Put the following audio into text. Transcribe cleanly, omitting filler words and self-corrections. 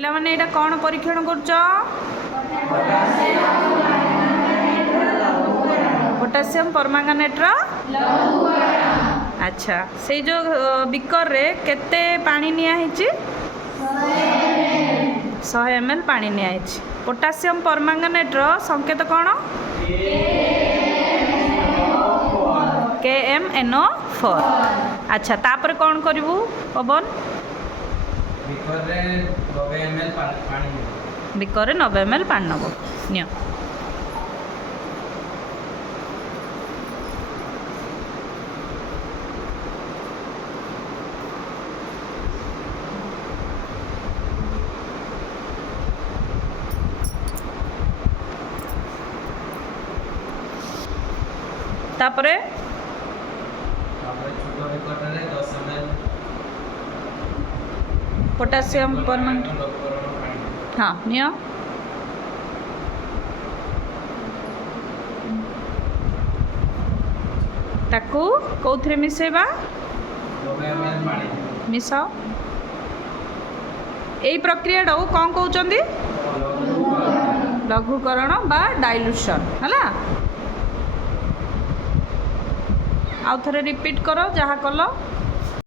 ପିଲାମାନେ ଏଇଟା କ'ଣ ପରୀକ୍ଷଣ କରୁଛ? ପୋଟାସିୟମ ପରମାଙ୍ଗାନେଟ୍ର ଆଚ୍ଛା ସେଇ ଯେଉଁ ବିକରରେ କେତେ ପାଣି ନିଆ ହେଇଛି? 100 ml ପାଣି ନିଆ ହେଇଛି। ପୋଟାସିୟମ ପରମାଙ୍ଗାନେଟ୍ର ସଂକେତ କ'ଣ? KMNO4। ଆଚ୍ଛା ତାପରେ କ'ଣ କରିବୁ ପବନ? ବିକରରେ 90 ml ପାଣି ନେବ। ନିଅ ତାପରେ पोटासियम परमांगनेट हाँ नियो ताकू कौथिरे मिसेबा मिसाओ एई प्रक्रिया को कौन कहउचंदी लघुकरण बा डाइल्यूशन हला आउ थरे रिपीट करो जहाँ कलो